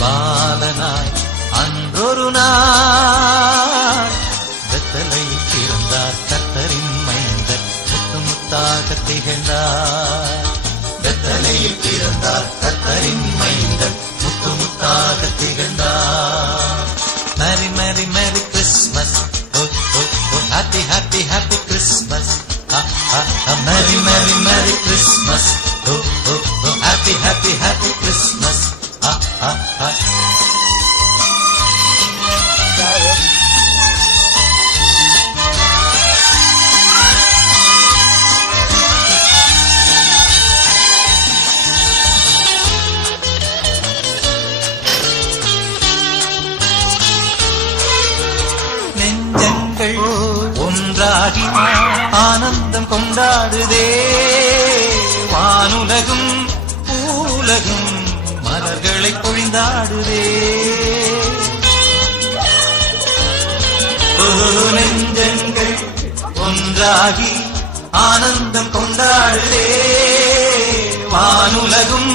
பாலனாய் அன்றொரு நாள் வெத்தலையில் பிறந்தார் கர்த்தரின் மைந்தர் முத்து முத்தாக திகழ்ந்தார். வெத்தலையில் பிறந்தார் கர்த்தரின் மைந்தர் முத்து முத்தாக திகழ்ந்தார். மேரி மேரி மேரி கிறிஸ்மஸ், ஓ ஓ ஓ ஹாப்பி ஹாப்பி ஹாப்பி கிறிஸ்மஸ். மேரி மேரி மேரி கிறிஸ்மஸ், ஓ ஓ ஓ ஹாப்பி ஹாப்பி ஹாப்பி கிறிஸ்மஸ். நெஞ்சங்கள் ஒன்றாகி ஆனந்தம் கொண்டாடுதே. வானுலகும் பூலகும் மலர்களை பொழிந்தாடுதே. நெஞ்சங்கள் ஒன்றாகி ஆனந்தம் கொண்டாடுதே. வானுலகும்